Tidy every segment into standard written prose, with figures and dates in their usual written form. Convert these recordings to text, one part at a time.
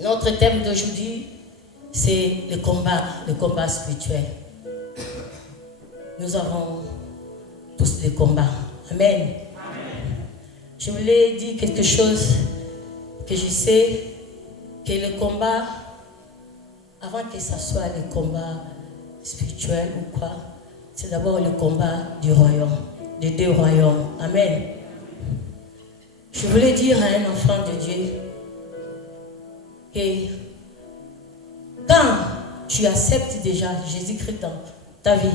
Notre thème d'aujourd'hui, c'est le combat spirituel. Nous avons tous des combats. Amen. Je voulais dire quelque chose que je sais que le combat, avant que ce soit le combat spirituel ou quoi, c'est d'abord le combat du royaume, des deux royaumes. Amen. Je voulais dire à un enfant de Dieu que quand tu acceptes déjà Jésus-Christ dans ta vie,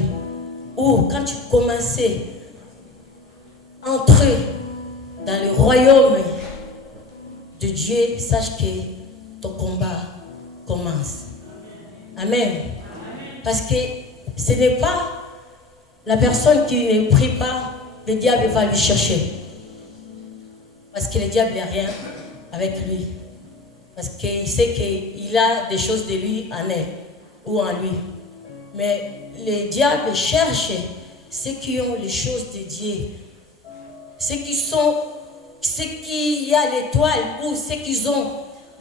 ou quand tu commençais à entrer dans le royaume de Dieu, sache que ton combat commence. Amen. Parce que ce n'est pas la personne qui ne prie pas, le diable va lui chercher. Parce que le diable n'a rien avec lui. Parce qu'il sait qu'il a des choses de lui en elle ou en lui. Mais le diable cherche ceux qui ont les choses de Dieu. Ceux qui a l'étoile ou ceux qui ont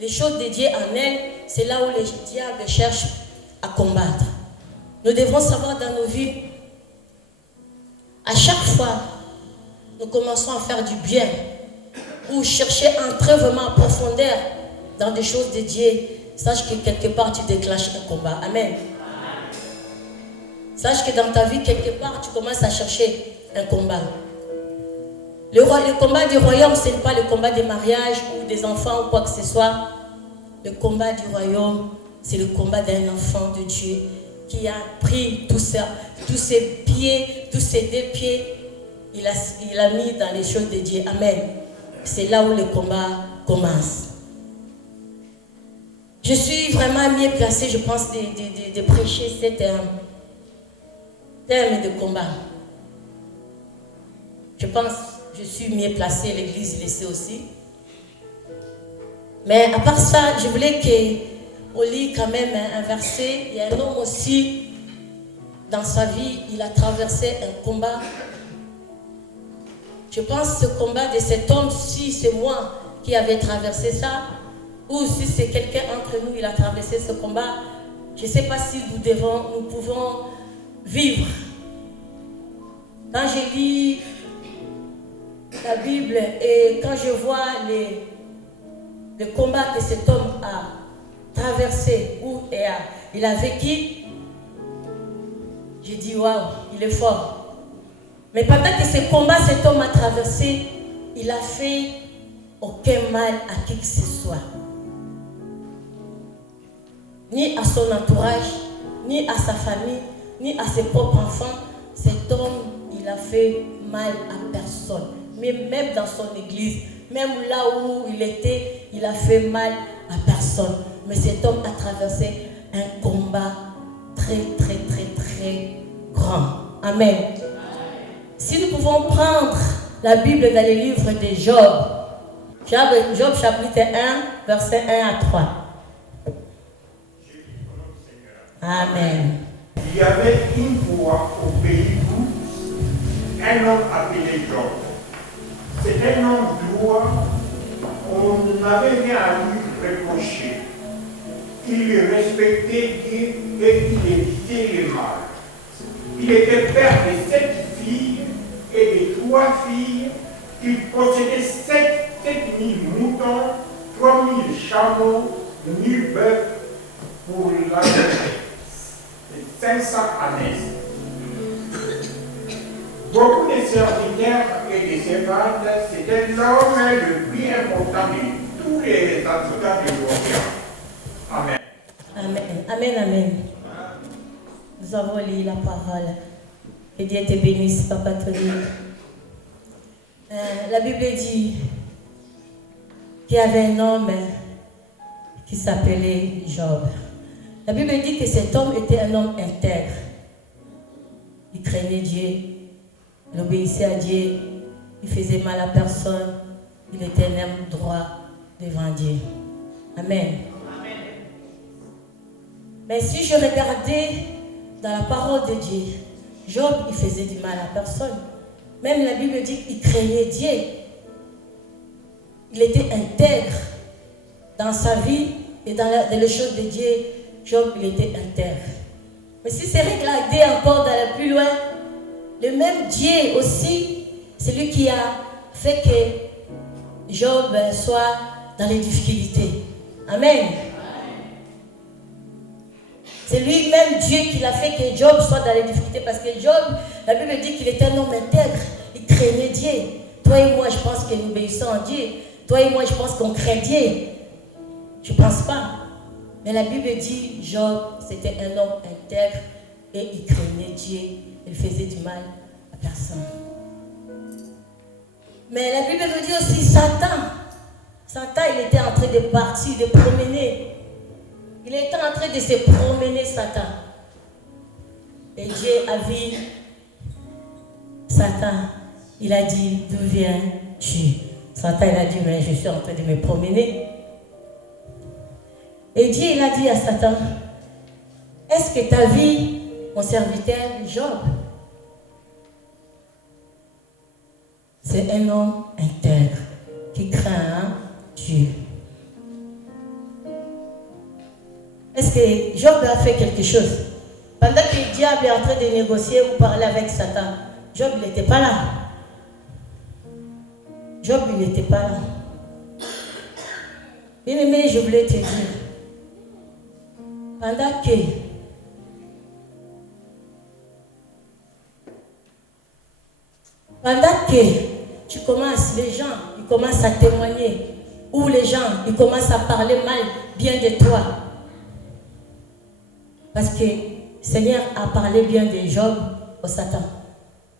les choses de Dieu en elle, c'est là où le diable cherche à combattre. Nous devons savoir dans nos vies, à chaque fois, nous commençons à faire du bien ou chercher à entrer vraiment en profondeur dans des choses de Dieu, sache que quelque part tu déclenches un combat. Amen. Sache que dans ta vie, quelque part, tu commences à chercher un combat. Le combat du royaume, ce n'est pas le combat des mariages ou des enfants ou quoi que ce soit. Le combat du royaume, c'est le combat d'un enfant de Dieu qui a pris tout ça, tous ses pieds, tous ses deux pieds, il a mis dans les choses de Dieu. Amen. C'est là où le combat commence. Je suis vraiment mieux placée, je pense, de prêcher cet thème de combat. Je pense, je suis mieux placée, l'église le sait aussi. Mais à part ça, je voulais qu'on lit quand même un verset. Il y a un homme aussi, dans sa vie, il a traversé un combat. Je pense que ce combat de cet homme, si c'est moi qui avais traversé ça, ou si c'est quelqu'un entre nous, il a traversé ce combat, je ne sais pas si nous pouvons vivre. Quand je lis la Bible et quand je vois le combat que cet homme a traversé ou il a vécu, j'ai dit waouh, il est fort. Mais pendant que ce combat, cet homme a traversé, il a fait aucun mal à qui que ce soit. Ni à son entourage, ni à sa famille, ni à ses propres enfants. Cet homme, il a fait mal à personne. Mais même dans son église, même là où il était, il a fait mal à personne. Mais cet homme a traversé un combat très, très, très, très grand. Amen. Si nous pouvons prendre la Bible dans les livres de Job, Job chapitre 1, verset 1 à 3. Amen. Il y avait une fois au pays d'Ouz un homme appelé Job. C'était un homme droit, on n'avait rien à lui reprocher. Il respectait Dieu et il évitait le mal. Il était père de 7 filles et de 3 filles. Il possédait 7000 moutons, 3000 chameaux, 1000 bœufs pour la 500 années. Beaucoup de serviteurs et de servantes, c'était l'homme le plus important de tous les habitants de l'Orient. Amen. Amen. Amen, amen. Nous avons lu la parole. Que Dieu te bénisse, Papa Tony. La Bible dit qu'il y avait un homme qui s'appelait Job. La Bible dit que cet homme était un homme intègre. Il craignait Dieu, il obéissait à Dieu, il faisait mal à personne, il était un homme droit devant Dieu. Amen. Amen. Mais si je regardais dans la parole de Dieu, Job, il faisait du mal à personne. Même la Bible dit qu'il craignait Dieu. Il était intègre dans sa vie, et dans les choses de Dieu, Job, il était intègre. Mais si c'est regardé encore plus loin, le même Dieu aussi, c'est lui qui a fait que Job soit dans les difficultés. Amen. C'est lui-même Dieu qui a fait que Job soit dans les difficultés. Parce que Job, la Bible dit qu'il était un homme intègre. Il craignait Dieu. Toi et moi, je pense que nous obéissons à Dieu. Toi et moi, je pense qu'on craint Dieu. Je ne pense pas. Mais la Bible dit, Job, c'était un homme intègre et il craignait Dieu. Il faisait du mal à personne. Mais la Bible nous dit aussi Satan. Satan, il était en train de partir, de promener. Il était en train de se promener, Satan. Et Dieu a vu Satan. Il a dit, d'où viens-tu? Satan, il a dit, mais je suis en train de me promener. Et Dieu, il a dit à Satan, est-ce que tu as vu mon serviteur Job? C'est un homme intègre qui craint Dieu. Est-ce que Job a fait quelque chose? Pendant que le diable est en train de négocier ou parler avec Satan, Job n'était pas là. Job n'était pas là. Bien aimé, je voulais te dire, pendant que tu commences, les gens, ils commencent à témoigner, ou les gens, ils commencent à parler mal, bien de toi. Parce que le Seigneur a parlé bien de Job au Satan.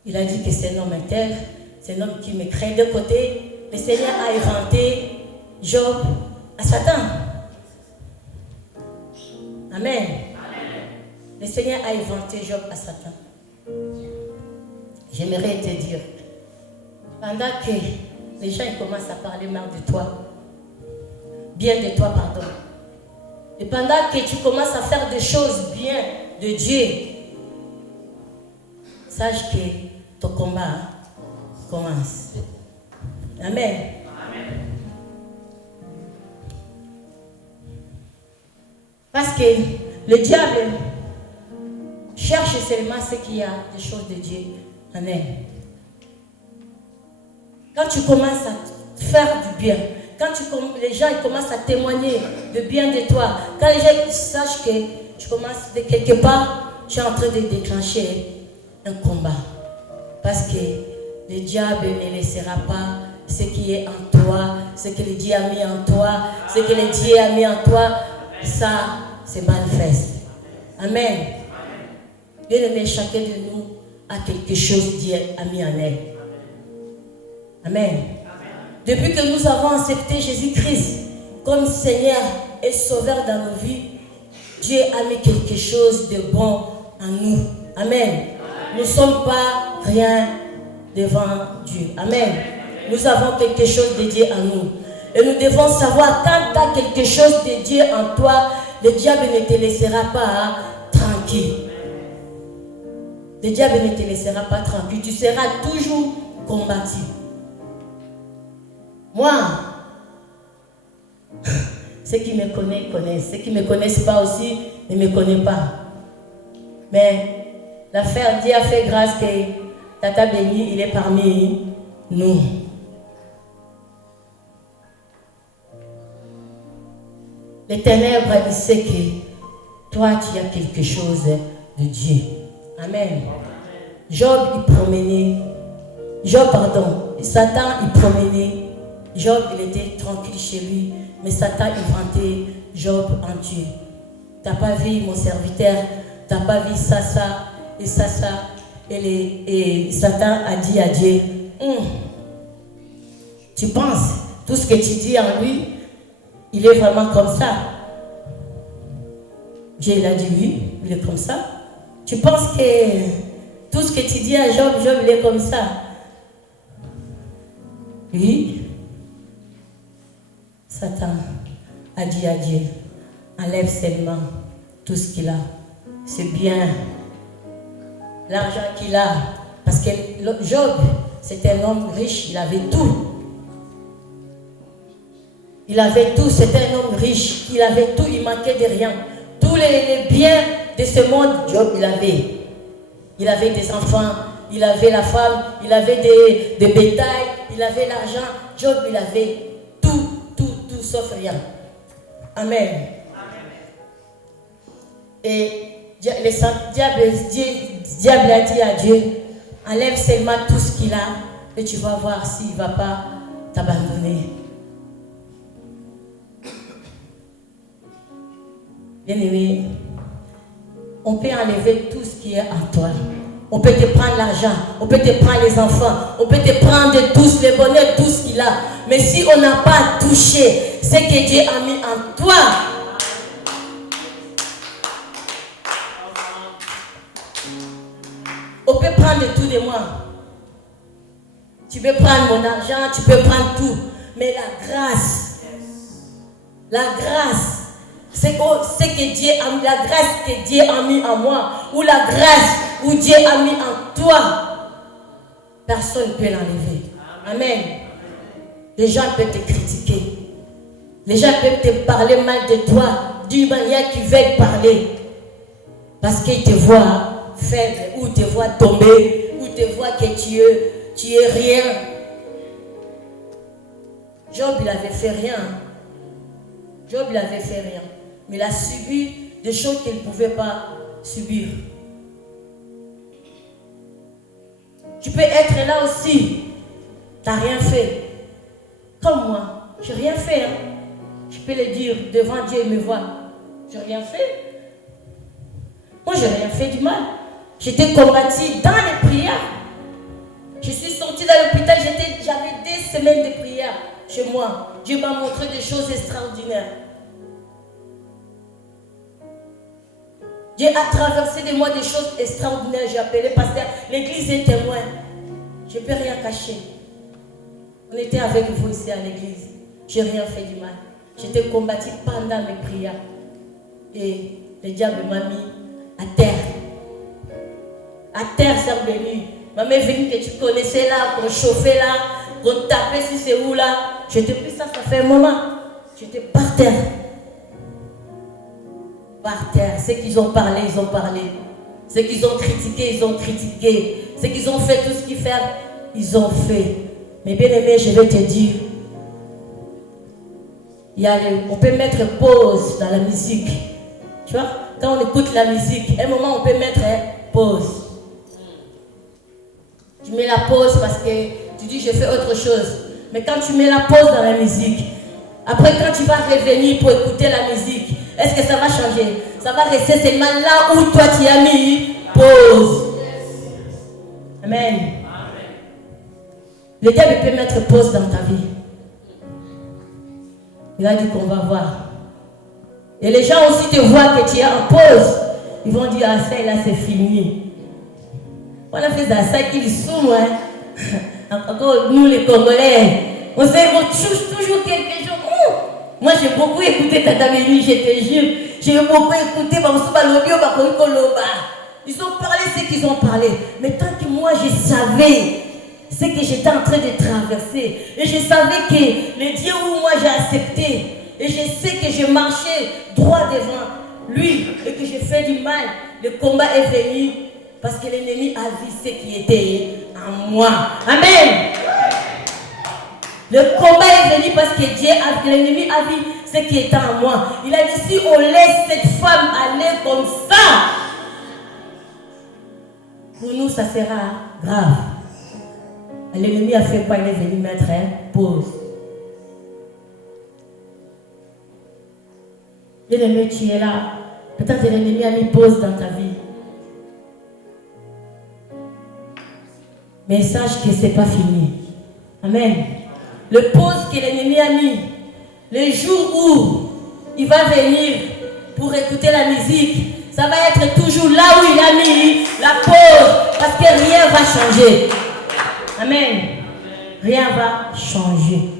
Il a dit que c'est un homme intègre, c'est un homme qui me craint de côté. Le Seigneur a inventé Job à Satan. Amen. Le Seigneur a inventé Job à Satan. J'aimerais te dire, pendant que les gens ils commencent à parler mal de toi, bien de toi, pardon, et pendant que tu commences à faire des choses bien de Dieu, sache que ton combat commence. Amen. Amen. Parce que le diable cherche seulement ce qu'il y a des choses de Dieu. Amen. Quand tu commences à faire du bien, quand les gens ils commencent à témoigner de bien de toi, quand les gens sachent que tu commences de quelque part, tu es en train de déclencher un combat. Parce que le diable ne laissera pas ce qui est en toi, ce que le Dieu a mis en toi, ce que le Dieu a mis en toi, ça se manifeste. Amen. Bien aimé, chacun de nous a quelque chose Dieu a mis en elle. Amen. Depuis que nous avons accepté Jésus-Christ comme Seigneur et Sauveur dans nos vies, Dieu a mis quelque chose de bon en nous. Amen. Nous ne sommes pas rien devant Dieu. Amen. Nous avons quelque chose de Dieu en nous. Et nous devons savoir quand tu as quelque chose de Dieu en toi, le diable ne te laissera pas tranquille. Le diable ne te laissera pas tranquille. Tu seras toujours combattu. Moi, ceux qui me connaissent. Ceux qui ne me connaissent pas aussi ne me connaissent pas. Mais l'affaire, Dieu a fait grâce que Tata Béni, il est parmi nous. Les ténèbres, il sait que toi, tu as quelque chose de Dieu. Amen. Job, il promenait. Satan, il promenait. Job, il était tranquille chez lui. Mais Satan, il vantait Job en Dieu. Tu n'as pas vu mon serviteur. Tu n'as pas vu ça, et ça. Et Satan a dit à Dieu, tu penses, tout ce que tu dis en lui, il est vraiment comme ça. Dieu, il a dit oui, il est comme ça. Tu penses que tout ce que tu dis à Job, il est comme ça? Oui. Satan a dit à Dieu, enlève seulement tout ce qu'il a. C'est bien l'argent qu'il a. Parce que Job, c'était un homme riche, il avait tout. Il avait tout, c'était un homme riche. Il avait tout, il manquait de rien. Tous les biens de ce monde, Job, il avait. Il avait des enfants, il avait la femme, il avait des bétails, il avait l'argent. Job, il avait tout, sauf rien. Amen. Et diable a dit à Dieu, enlève seulement tout ce qu'il a et tu vas voir s'il ne va pas t'abandonner. Bien-aimé, on peut enlever tout ce qui est en toi. On peut te prendre l'argent, on peut te prendre les enfants, on peut te prendre tous les bonheurs, tout ce qu'il a. Mais si on n'a pas touché ce que Dieu a mis en toi, on peut prendre tout de moi. Tu peux prendre mon argent, tu peux prendre tout. Mais la grâce, c'est que Dieu a mis, la grâce que Dieu a mis en moi, ou la grâce où Dieu a mis en toi, personne ne peut l'enlever. Amen. Les gens peuvent te critiquer. Les gens peuvent te parler mal de toi d'une manière qu'ils veulent parler. Parce qu'ils te voient faible, ou te voient tomber, ou te voient que tu es rien. Job, il avait fait rien. Job, il avait fait rien. Mais il a subi des choses qu'il ne pouvait pas subir. Tu peux être là aussi. Tu n'as rien fait. Comme moi. Je n'ai rien fait. Je peux le dire devant Dieu et me voir. Je n'ai rien fait. Moi, je n'ai rien fait du mal. J'étais combattue dans les prières. Je suis sortie dans l'hôpital. J'avais des semaines de prière chez moi. Dieu m'a montré des choses extraordinaires. Dieu a traversé de moi des choses extraordinaires. J'ai appelé pasteur. L'église est témoin. Je ne peux rien cacher. On était avec vous ici à l'église. Je n'ai rien fait du mal. J'étais combattue pendant mes prières. Et le diable m'a mis à terre. À terre, c'est venu. Maman est venue que tu connaissais là, qu'on chauffait là, qu'on tapait si c'est où là. J'étais plus ça fait un moment. J'étais par terre. Par terre. Ceux qui ont parlé, ils ont parlé. Ceux qui ont critiqué, ils ont critiqué. Ceux qui ont fait tout ce qu'ils font, ils ont fait. Mais bien aimé, je vais te dire, on peut mettre pause dans la musique. Tu vois, quand on écoute la musique, à un moment on peut mettre pause. Tu mets la pause parce que tu dis je fais autre chose. Mais quand tu mets la pause dans la musique, après quand tu vas revenir pour écouter la musique, est-ce que ça va changer? Ça va rester seulement là où toi tu as mis pause. Amen. Le diable peut mettre pause dans ta vie. Il a dit qu'on va voir. Et les gens aussi te voient que tu es en pause. Ils vont dire, ah ça là c'est fini. On a fait ça qu'ils sont, encore nous les Congolais. On touche toujours quelque chose. Moi j'ai beaucoup écouté Tata Béni, je te jure. J'ai beaucoup écouté ils ont parlé ce qu'ils ont parlé. Mais tant que moi je savais ce que j'étais en train de traverser. Et je savais que le Dieu où moi j'ai accepté. Et je sais que je marchais droit devant lui. Et que j'ai fait du mal. Le combat est venu. Parce que l'ennemi a vu ce qui était en moi. Amen. Le combat est venu parce que l'ennemi a vu ce qui était en moi. Il a dit si on laisse cette femme aller comme ça, pour nous ça sera grave. L'ennemi a fait quoi? Il est venu mettre pause. L'ennemi, tu es là. Peut-être que l'ennemi a mis pause dans ta vie. Mais sache que ce n'est pas fini. Amen. Le pause que l'ennemi a mis, le jour où il va venir pour écouter la musique, ça va être toujours là où il a mis la pause. Parce que rien ne va changer. Amen. Rien ne va changer.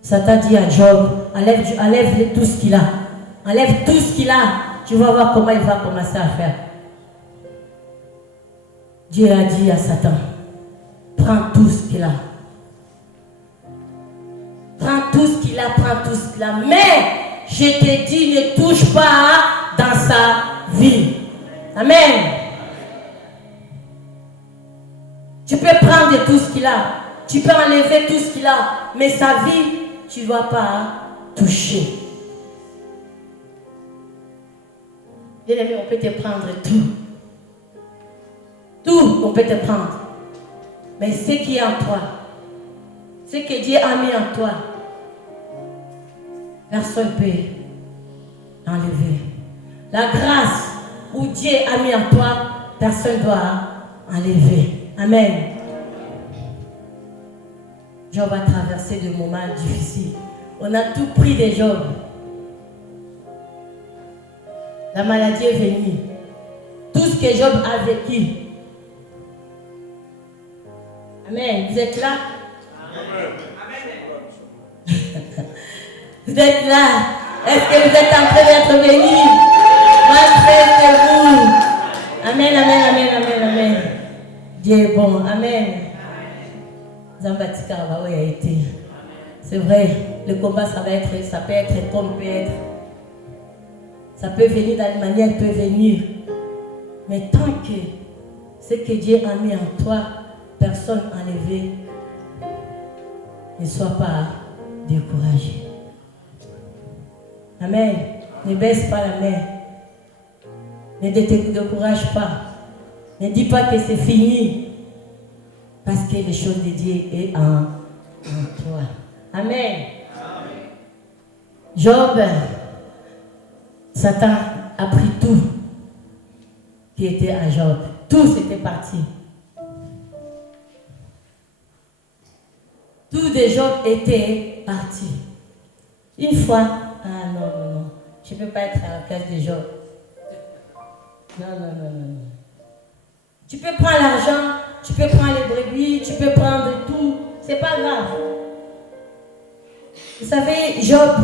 Satan dit à Job, enlève tout ce qu'il a. Enlève tout ce qu'il a. Tu vas voir comment il va commencer à faire. Dieu a dit à Satan, prends tout ce qu'il a. cela, prends tout cela. Mais je te dis, ne touche pas dans sa vie. Amen. Tu peux prendre tout ce qu'il a. Tu peux enlever tout ce qu'il a. Mais sa vie, tu ne vas pas toucher. Bien-aimé, on peut te prendre tout. Tout, on peut te prendre. Mais ce qui est en toi, ce que Dieu a mis en toi, personne ne peut enlever. La grâce où Dieu a mis en toi, personne ne doit enlever. Amen. Job a traversé des moments difficiles. On a tout pris de Job. La maladie est venue. Tout ce que Job a vécu. Amen. Vous êtes là? Amen. Vous êtes là? Est-ce que vous êtes en train d'être bénis? Manifestez-vous. Amen, amen, amen, amen, amen. Dieu est bon. Amen. Zambatika a été. C'est vrai, le combat, ça peut être comme peut être. Ça peut venir d'une manière, peut venir. Mais tant que ce que Dieu a mis en toi, personne enlevé, ne sois pas découragé. Amen. Ne baisse pas la main. Ne te décourage pas. Ne dis pas que c'est fini. Parce que les choses de Dieu sont en toi. Amen. Job, Satan a pris tout qui était à Job. Tout c'était parti. Tout de Job était parti. Une fois, non. Je ne peux pas être à la place de Job. Non. Tu peux prendre l'argent, tu peux prendre les brebis, tu peux prendre tout. C'est pas grave. Vous savez, Job,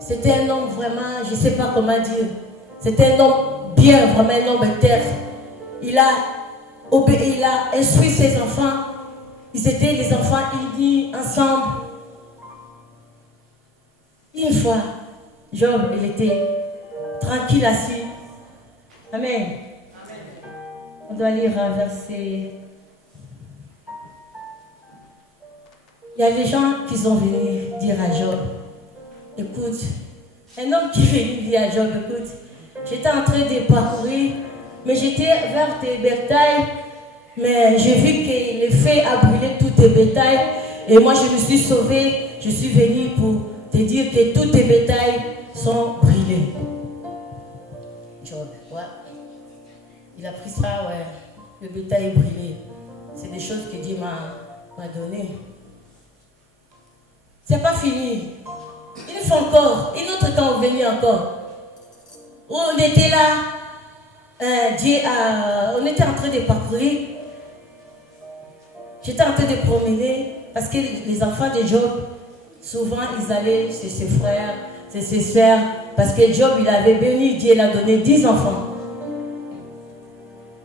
c'était un homme vraiment, je ne sais pas comment dire. C'était un homme bien, vraiment un homme intègre. Il a instruit ses enfants. Ils étaient les enfants unis ensemble. Une fois, Job, il était tranquille assis. Amen. On doit lire un verset. Il y a des gens qui sont venus dire à Job, écoute, un homme qui est venu dire à Job, écoute, j'étais en train de parcourir, mais j'étais vers tes bétails, mais j'ai vu que le feu a brûlé tous tes bétails, et moi je me suis sauvé, je suis venu pour te dire que tous tes bétails sont brûlés. Job, ouais. Il a pris ça, ouais. Le bétail est brûlé. C'est des choses que Dieu m'a données. C'est pas fini. Il faut encore. Une autre temps venu encore. Où on était là, on était en train de parcourir. J'étais en train de promener parce que les enfants de Job, souvent ils allaient chez ses frères, chez ses soeurs, parce que Job il avait béni, Dieu l'a donné 10 enfants.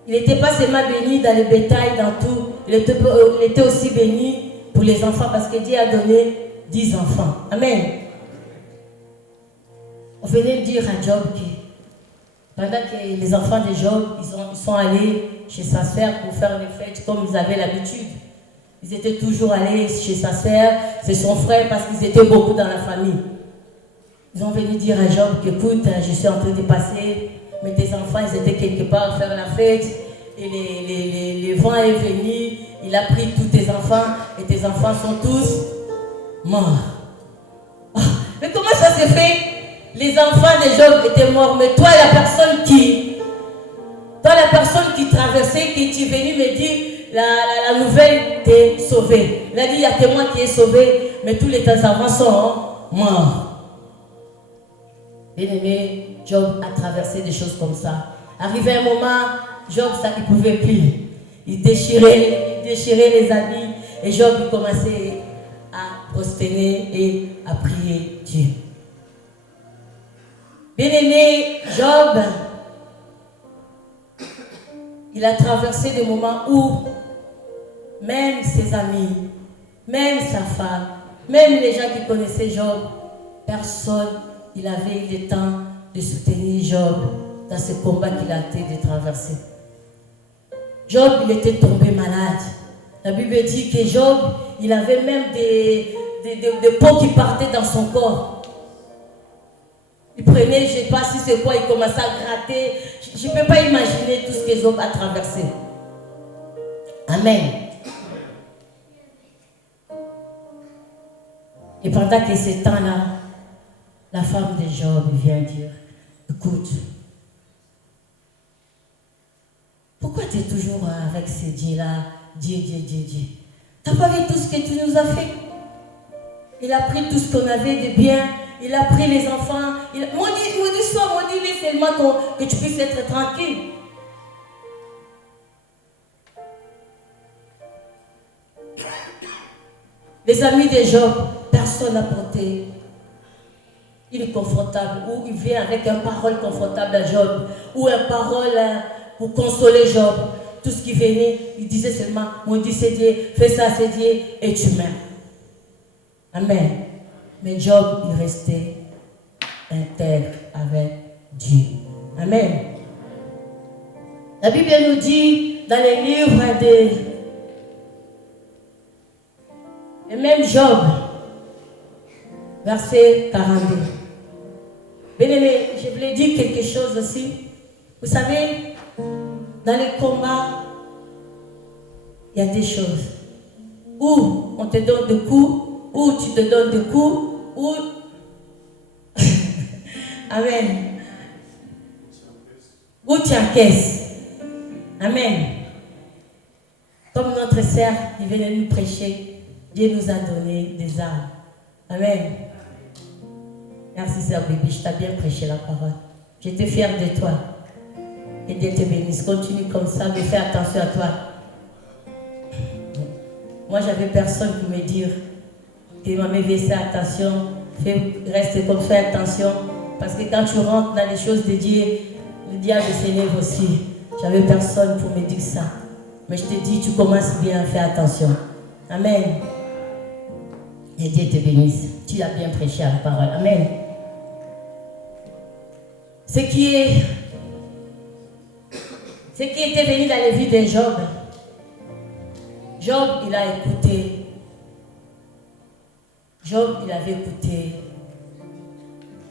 Il n'était pas seulement béni dans le bétail, dans tout, il était aussi béni pour les enfants parce que Dieu a donné 10 enfants. Amen. On venait dire à Job que pendant que les enfants de Job, ils sont allés chez sa sœur pour faire les fêtes comme ils avaient l'habitude. Ils étaient toujours allés chez sa sœur, c'est son frère parce qu'ils étaient beaucoup dans la famille. Ils ont venu dire à Job qu'écoute, je suis en train de passer, mais tes enfants ils étaient quelque part faire la fête et le vent est venu, il a pris tous tes enfants et tes enfants sont tous morts. Oh, mais comment ça s'est fait? Les enfants de Job étaient morts, mais toi la personne qui traversait, qui est venue me dire la nouvelle t'est sauvée. Il a dit il n'y a que moi qui est sauvé, mais tous les enfants sont morts. Bien-aimé, Job a traversé des choses comme ça. Arrivé un moment, Job, ça ne pouvait plus. Il déchirait les habits et Job commençait à prosterner et à prier Dieu. Bien-aimé, Job, il a traversé des moments où même ses amis, même sa femme, Même les gens qui connaissaient Job, personne, il avait eu le temps de soutenir Job dans ce combat qu'il a été de traverser. Job, il était tombé malade. La Bible dit que Job, il avait même des peaux qui partaient dans son corps. Il prenait, je ne sais pas si c'est quoi, il commençait à gratter. Je ne peux pas imaginer tout ce que Job a traversé. Amen. Et pendant que ce temps-là, la femme de Job vient dire, écoute, pourquoi tu es toujours avec ces dieux-là, Dieu. Tu n'as pas vu tout ce que tu nous as fait? Il a pris tout ce qu'on avait de bien, il a pris les enfants. Maudit-les seulement que tu puisses être tranquille. Les amis de Job, personne n'a porté une confortable, ou il vient avec une parole confortable à Job, ou une parole pour consoler Job. Tout ce qui venait, il disait seulement, maudit c'est Dieu, fais ça c'est Dieu, et tu meurs. Amen. Mais Job, il restait intègre avec Dieu. Amen. La Bible nous dit dans les livres et même Job, verset 42. Bien-aimé, je voulais dire quelque chose aussi. Vous savez, dans les combats, il y a des choses. Ou on te donne des coups, ou tu te donnes des coups, ou... Amen. Ou tu encaisses. Amen. Comme notre sœur qui venait nous prêcher, Dieu nous a donné des armes. Amen. Merci sœur Bibi, je t'ai bien prêché la parole. J'étais fière de toi. Et Dieu te bénisse. Continue comme ça, mais fais attention à toi. Moi, j'avais personne pour me dire que maman, fais attention, reste comme fais attention. Parce que quand tu rentres dans les choses de Dieu, le diable s'élève aussi. J'avais personne pour me dire ça. Mais je te dis, tu commences bien, fais attention. Amen. Et Dieu te bénisse. Tu as bien prêché à la parole. Amen. Ce qui était venu dans les vies de Job, Job, il a écouté. Job, il avait écouté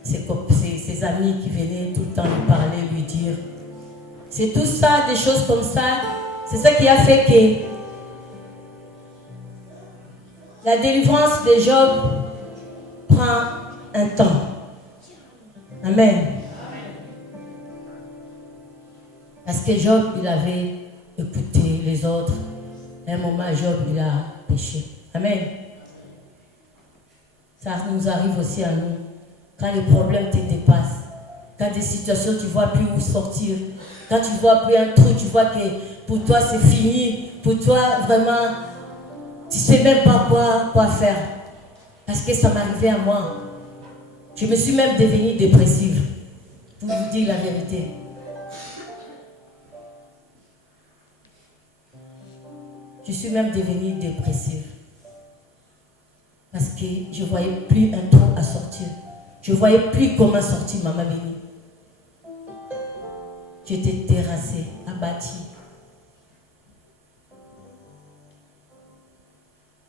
ses amis qui venaient tout le temps lui parler, lui dire. C'est tout ça, des choses comme ça. C'est ça qui a fait que la délivrance de Job prend un temps. Amen. Parce que Job, il avait écouté les autres. À un moment, Job, il a péché. Amen. Ça nous arrive aussi à nous. Quand les problèmes te dépassent, quand des situations, tu ne vois plus où sortir, quand tu ne vois plus un truc, tu vois que pour toi, c'est fini. Pour toi, vraiment, tu ne sais même pas quoi faire. Parce que ça m'arrivait à moi. Je me suis même devenue dépressive. Pour vous dire la vérité. Je suis même devenue dépressive. Parce que je ne voyais plus un trou à sortir. Je ne voyais plus comment sortir, maman bénie. J'étais terrassée, abattue.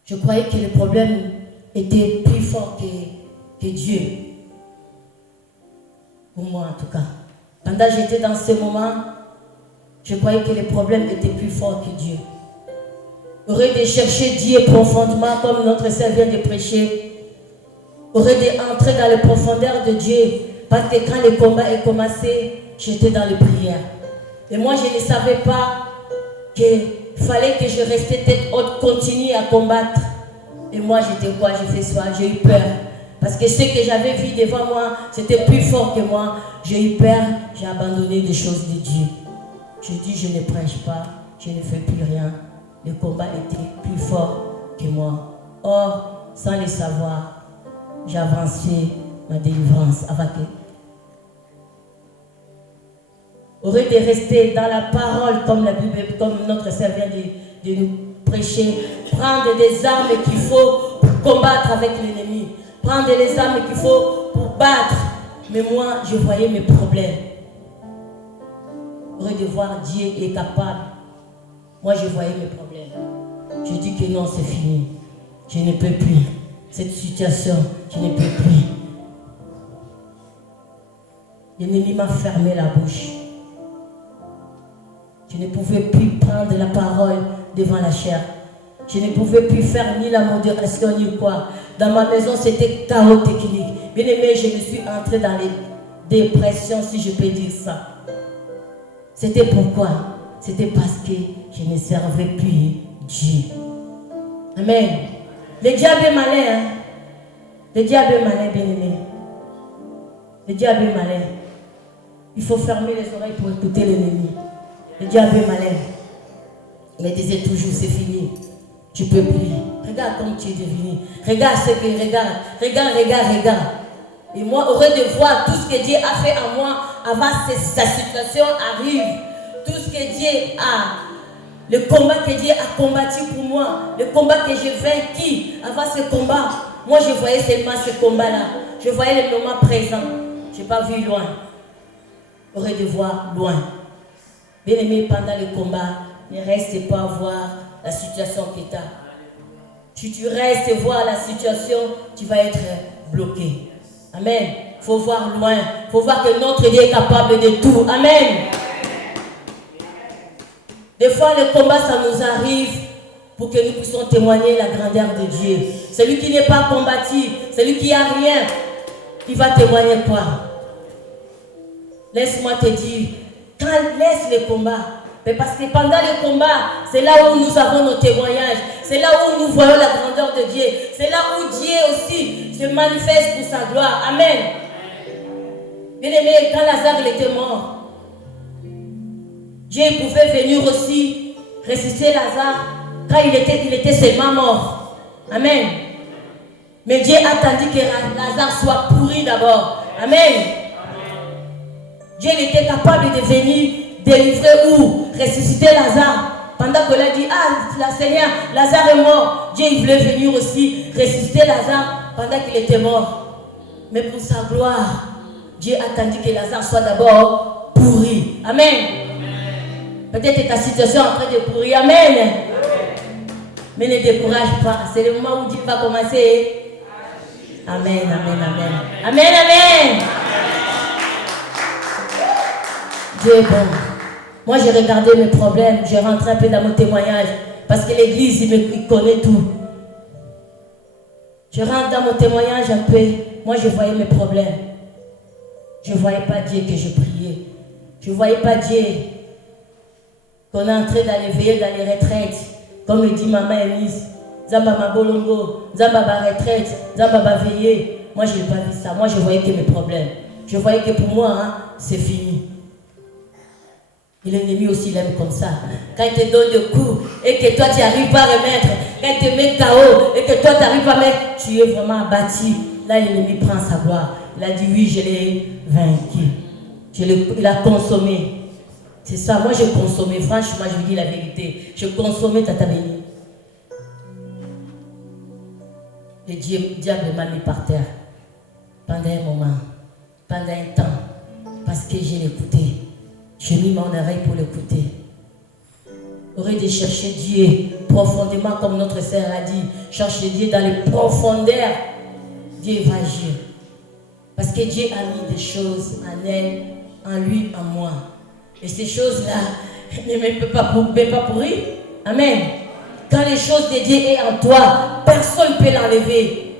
Je croyais que le problème était plus fort que Dieu. Pour moi, en tout cas. Pendant que j'étais dans ce moment, je croyais que le problème était plus fort que Dieu. Aurait de chercher Dieu profondément, comme notre sœur vient de prêcher. Aurait d'entrer dans les profondeurs de Dieu. Parce que quand le combat est commencé, j'étais dans les prières. Et moi, je ne savais pas qu'il fallait que je restais tête haute, continue à combattre. Et moi, j'étais quoi? J'ai fait ça, j'ai eu peur. Parce que ce que j'avais vu devant moi, c'était plus fort que moi. J'ai eu peur, j'ai abandonné des choses de Dieu. Je dis, je ne prêche pas, je ne fais plus rien. Le combat était plus fort que moi. Or, sans le savoir, j'ai avancé ma délivrance avec eux. Aurait de rester dans la parole comme la Bible, comme notre sœur vient de nous prêcher, prendre des armes qu'il faut pour combattre avec l'ennemi, prendre les armes qu'il faut pour battre. Mais moi, je voyais mes problèmes. Heureux de voir Dieu est capable. Moi, je voyais mes problèmes. Je dis que non, c'est fini. Je ne peux plus. Cette situation, je ne peux plus. L'ennemi m'a fermé la bouche. Je ne pouvais plus prendre la parole devant la chair. Je ne pouvais plus faire ni la modération ni quoi. Dans ma maison, c'était chaos technique. Bien aimé, je me suis entrée dans les dépressions, si je peux dire ça. C'était pourquoi? C'était parce que je ne servais plus Dieu. Amen. Le diable est malin. Hein? Le diable est malin, bien aimé. Le diable est malin. Il faut fermer les oreilles pour écouter l'ennemi. Le diable est malin. Il me disait toujours, c'est fini. Tu ne peux plus. Regarde comme tu es devenu. Regarde ce que regarde. Regarde. Et moi, heureux de voir tout ce que Dieu a fait en moi avant que sa situation arrive. Tout ce que Dieu a. Le combat que Dieu a combattu pour moi. Le combat que j'ai vaincu avant ce combat. Moi, je voyais seulement ce combat-là. Je voyais le moment présent. Je n'ai pas vu loin. Heureux de voir loin. Bien aimé, pendant le combat, ne reste pas voir la situation que tu as. Si tu restes voir la situation, tu vas être bloqué. Amen. Il faut voir loin. Il faut voir que notre Dieu est capable de tout. Amen. Des fois, le combat, ça nous arrive pour que nous puissions témoigner la grandeur de Dieu. Celui qui n'est pas combattu, celui qui n'a rien, il va témoigner quoi? Laisse-moi te dire, laisse le combat. Mais parce que pendant le combat, c'est là où nous avons nos témoignages. C'est là où nous voyons la grandeur de Dieu. C'est là où Dieu aussi se manifeste pour sa gloire. Amen. Bien aimé, quand Lazare il était mort, Dieu pouvait venir aussi ressusciter Lazare quand il était seulement mort. Amen. Mais Dieu attendit que Lazare soit pourri d'abord. Amen. Dieu était capable de venir délivrer ou ressusciter Lazare. Pendant que l'on dit, la Seigneur, Lazare est mort. Dieu il voulait venir aussi ressusciter Lazare pendant qu'il était mort. Mais pour sa gloire, Dieu attendit que Lazare soit d'abord pourri. Amen. Peut-être que ta situation est en train de pourrir. Amen. Mais ne décourage pas. C'est le moment où Dieu va commencer. Amen, amen, amen. Amen, amen. Dieu est bon. Moi, j'ai regardé mes problèmes. J'ai rentré un peu dans mon témoignage. Parce que l'église, il connaît tout. Je rentre dans mon témoignage un peu. Moi, je voyais mes problèmes. Je ne voyais pas Dieu que je priais. Je ne voyais pas Dieu qu'on est en train d'aller veiller dans les retraites. Comme le dit maman Elise. Zamba ma bolongo, Zamba ma retraite, Zamba ma veiller. Moi, je n'ai pas vu ça. Moi, je voyais que mes problèmes. Je voyais que pour moi, c'est fini. Et l'ennemi aussi l'aime comme ça. Quand il te donne des coups et que toi tu n'arrives pas à remettre, quand il te met KO et que toi tu n'arrives pas à mettre, tu es vraiment abattu. Là, l'ennemi prend sa gloire. Il a dit oui, je l'ai vaincu. Il a consommé. C'est ça, moi j'ai consommé. Franchement, je vous dis la vérité. Je consommais Tata Béni. Le diable m'a mis par terre. Pendant un moment, pendant un temps, parce que je l'écoutais. J'ai mis mon oreille pour l'écouter. Aurait de chercher Dieu profondément, comme notre sœur a dit. Chercher Dieu dans les profondeurs. Dieu va agir. Parce que Dieu a mis des choses en elle, en lui, en moi. Et ces choses-là ne me peuvent pas pourrir. Amen. Quand les choses de Dieu sont en toi, personne ne peut l'enlever.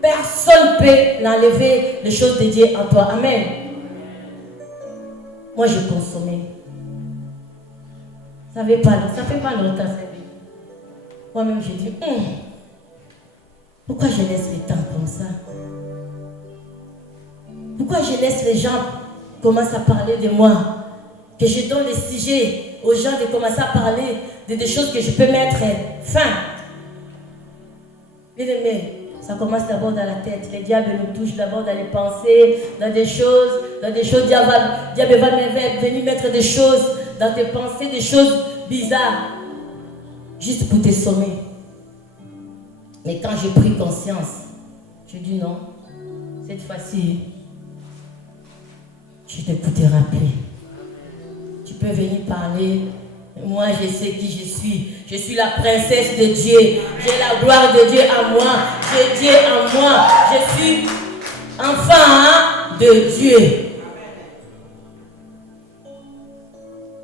Personne ne peut l'enlever, les choses de Dieu en toi. Amen. Moi, je consommais. Ça ne fait pas longtemps, ça. Moi-même, j'ai dit, pourquoi je laisse les temps comme ça? Pourquoi je laisse les gens commencer à parler de moi? Que je donne les sujets aux gens de commencer à parler de des choses que je peux mettre fin. Bien aimé, ça commence d'abord dans la tête. Les diables nous touchent d'abord dans les pensées, dans des choses. Diable va venir mettre des choses dans tes pensées, des choses bizarres, juste pour te sommer. Mais quand j'ai pris conscience, j'ai dit non, cette fois-ci, je t'écouterai plus. Tu peux venir parler. Moi, je sais qui je suis. Je suis la princesse de Dieu. J'ai la gloire de Dieu en moi. J'ai Dieu en moi. Je suis enfant de Dieu.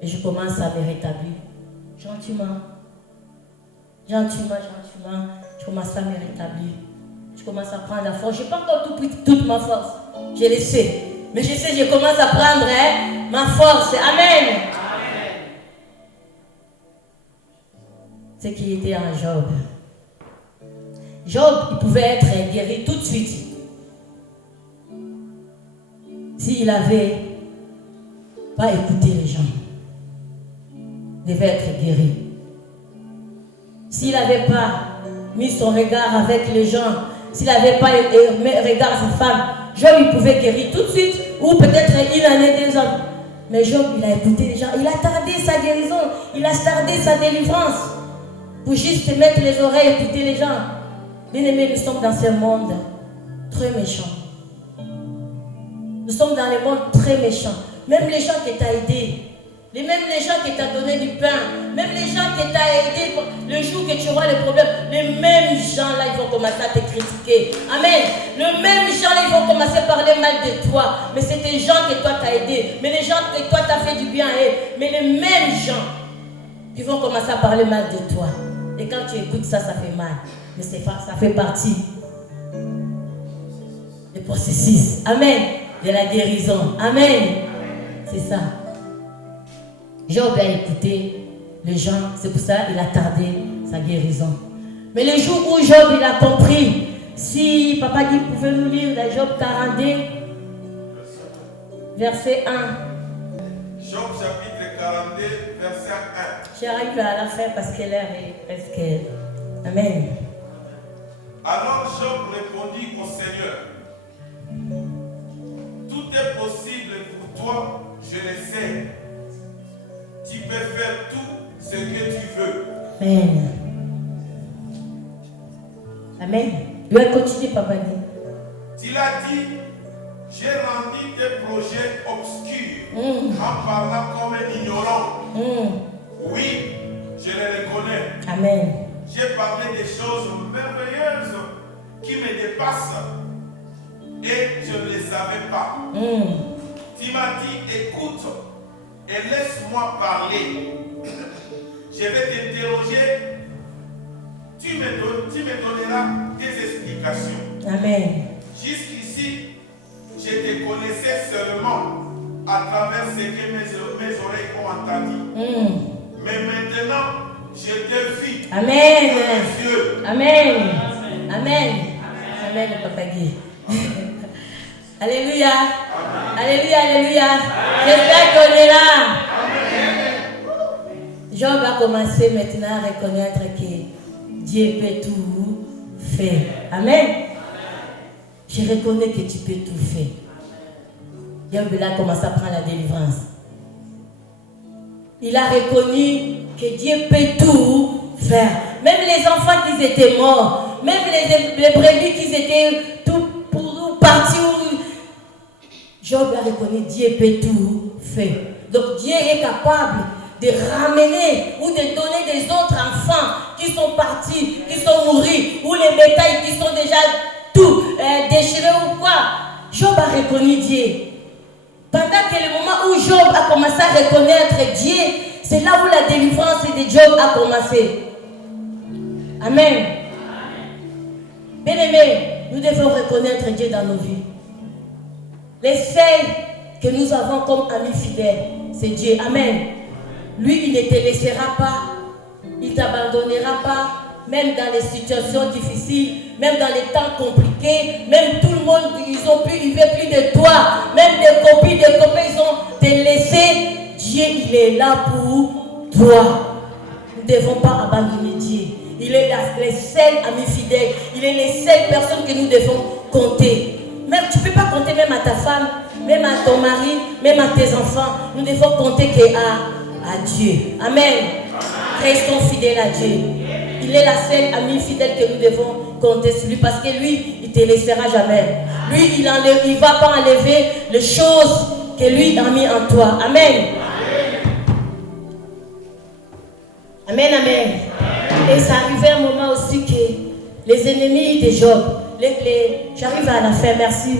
Et je commence à me rétablir. Gentiment. Gentiment. Je commence à me rétablir. Je commence à prendre la force. Je n'ai pas encore pris toute ma force. Je le sais. Mais je sais, je commence à prendre ma force. Amen. Ce qui était en Job. Job, il pouvait être guéri tout de suite. S'il n'avait pas écouté les gens. Il devait être guéri. S'il n'avait pas mis son regard avec les gens, s'il n'avait pas mis regard à sa femme, Job, il pouvait guérir tout de suite. Ou peut-être il en est 2 ans. Mais Job, il a écouté les gens. Il a tardé sa guérison. Il a tardé sa délivrance. Pour juste mettre les oreilles, écouter les gens. Bien-aimés, nous sommes dans ce monde très méchant. Nous sommes dans le monde très méchant. Même les gens qui t'ont aidé, même les gens qui t'ont donné du pain, même les gens qui t'ont aidé le jour que tu auras les problèmes, les mêmes gens là, ils vont commencer à te critiquer. Amen. Les mêmes gens là, ils vont commencer à parler mal de toi. Mais c'est des gens que toi t'as aidé. Mais les gens que toi t'as fait du bien à eux. Mais les mêmes gens qui vont commencer à parler mal de toi. Et quand tu écoutes ça, ça fait mal. Mais ça fait partie du processus. Amen. De la guérison. Amen. C'est ça. Job a écouté les gens. C'est pour ça qu'il a tardé sa guérison. Mais le jour où Job il a compris, si Papa Guy pouvait nous lire dans Job 42, verset 1. Job chapitre 42, verset 1. J'arrive à la fin parce que l'heure est presque... Amen. Alors Job répondit au Seigneur, tout est possible pour toi, je le sais. Tu peux faire tout ce que tu veux. Amen. Amen. Tu vas continuer, Papa. Tu l'as dit, j'ai rendu tes projets obscurs en parlant comme un ignorant. Oui, je les reconnais. Amen. J'ai parlé des choses merveilleuses qui me dépassent et je ne les savais pas. Tu m'as dit, écoute et laisse-moi parler. Je vais t'interroger. Tu me donneras des explications. Amen. Jusqu'ici, je te connaissais seulement à travers ce que mes oreilles ont entendu. Mais maintenant, je te vis. Amen. Dieu. Amen. Amen. Amen, Papa Guy. Alléluia. Alléluia, alléluia. J'espère qu'on est là. Job va commencer maintenant à reconnaître que Dieu peut tout faire. Amen. Je reconnais que tu peux tout faire. Job a commencé à prendre la délivrance. Il a reconnu que Dieu peut tout faire. Même les enfants qui étaient morts, même les brebis qui étaient tout partis. Job a reconnu que Dieu peut tout faire. Donc Dieu est capable de ramener ou de donner des autres enfants qui sont partis, qui sont morts, ou les bétails qui sont déjà tout déchirés ou quoi. Job a reconnu Dieu. Pendant que le moment où Job a commencé à reconnaître Dieu, c'est là où la délivrance de Job a commencé. Amen. Bien-aimés, nous devons reconnaître Dieu dans nos vies. Les seuls que nous avons comme amis fidèles, c'est Dieu. Amen. Lui, il ne te laissera pas, il ne t'abandonnera pas, même dans les situations difficiles, même dans les temps compliqués, même tout le monde, ils ne veulent plus de toi, même des copines, des copains, ils ont te laissé. Dieu, il est là pour toi. Nous ne devons pas abandonner Dieu. Il est les seuls amis fidèles, il est les seules personnes que nous devons compter. Même, tu ne peux pas compter même à ta femme, même à ton mari, même à tes enfants. Nous devons compter qu'à Dieu. Amen. Restons fidèles à Dieu. il est la seule amie fidèle que nous devons compter sur lui parce que lui, il ne te laissera jamais. Lui, il ne va pas enlever les choses que lui a mis en toi. Amen. Amen, amen. Et ça arrivait un moment aussi que les ennemis de Job, j'arrive à la fin, merci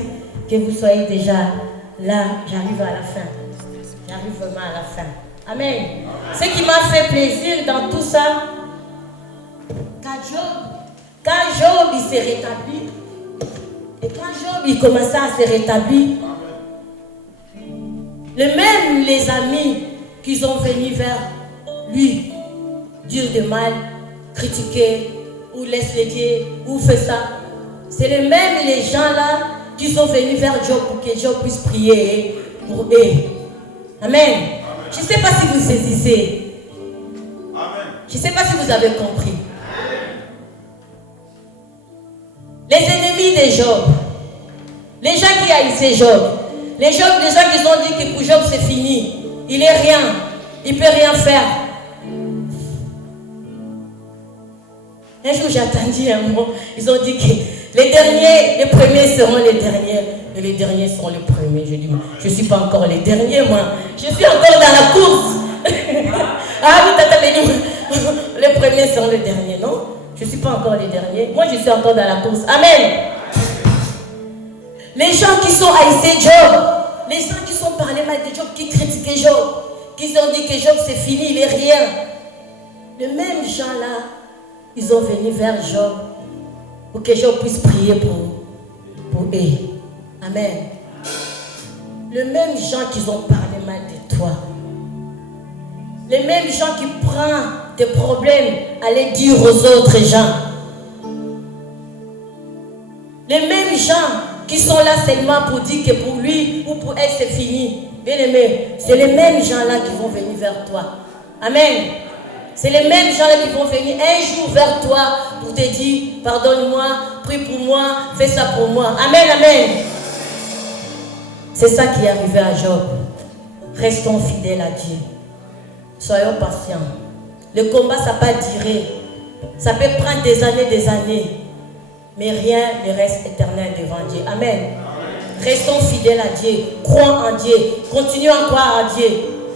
que vous soyez déjà là, j'arrive à la fin. J'arrive vraiment à la fin. Amen. Ce qui m'a fait plaisir dans tout ça, quand Job il s'est rétabli, et quand Job il commençait à se rétablir, même les amis qui sont venus vers lui, dire de mal, critiquer, ou laisse-les dire, ou fait ça, c'est les mêmes les gens là qui sont venus vers Job pour que Job puisse prier pour eux. Amen. Je ne sais pas si vous saisissez. Amen. Je ne sais pas si vous avez compris. Les ennemis de Job, les gens qui haïssaient Job, les gens qui ont dit que pour Job c'est fini, il n'est rien, il ne peut rien faire. Un jour j'ai attendu un mot, ils ont dit que les premiers seront les derniers, et les derniers seront les premiers. Je dis, je ne suis pas encore les derniers, moi, je suis encore dans la course. Ah oui, tata Béni, les premiers seront les derniers, non? Je ne suis pas encore les derniers, moi je suis encore dans la course. Amen. Les gens qui sont haïssés Job, les gens qui sont parlé mal de Job, qui critiquaient Job, qui ont dit que Job c'est fini, il n'est rien. Les mêmes gens là, ils ont venu vers Job pour que Job puisse prier pour eux. Amen. Les mêmes gens qui ont parlé mal de toi, les mêmes gens qui prennent tes problèmes à les dire aux autres gens, les mêmes gens qui sont là seulement pour dire que pour lui ou pour elle c'est fini. Bien aimé, c'est les mêmes gens là qui vont venir vers toi. Amen. C'est les mêmes gens là qui vont venir un jour vers toi pour te dire pardonne-moi, prie pour moi, fais ça pour moi. Amen, amen. C'est ça qui est arrivé à Job. Restons fidèles à Dieu. Soyons patients. Le combat ça peut durer. Ça peut prendre des années. Mais rien ne reste éternel devant Dieu. Amen. Restons fidèles à Dieu. Croyons en Dieu. Continuons à croire en Dieu.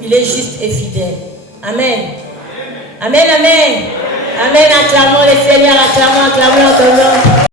Il est juste et fidèle. Amen. Amen, amen. Amen. Acclamons le Seigneur. Acclamons, acclamons, acclamons.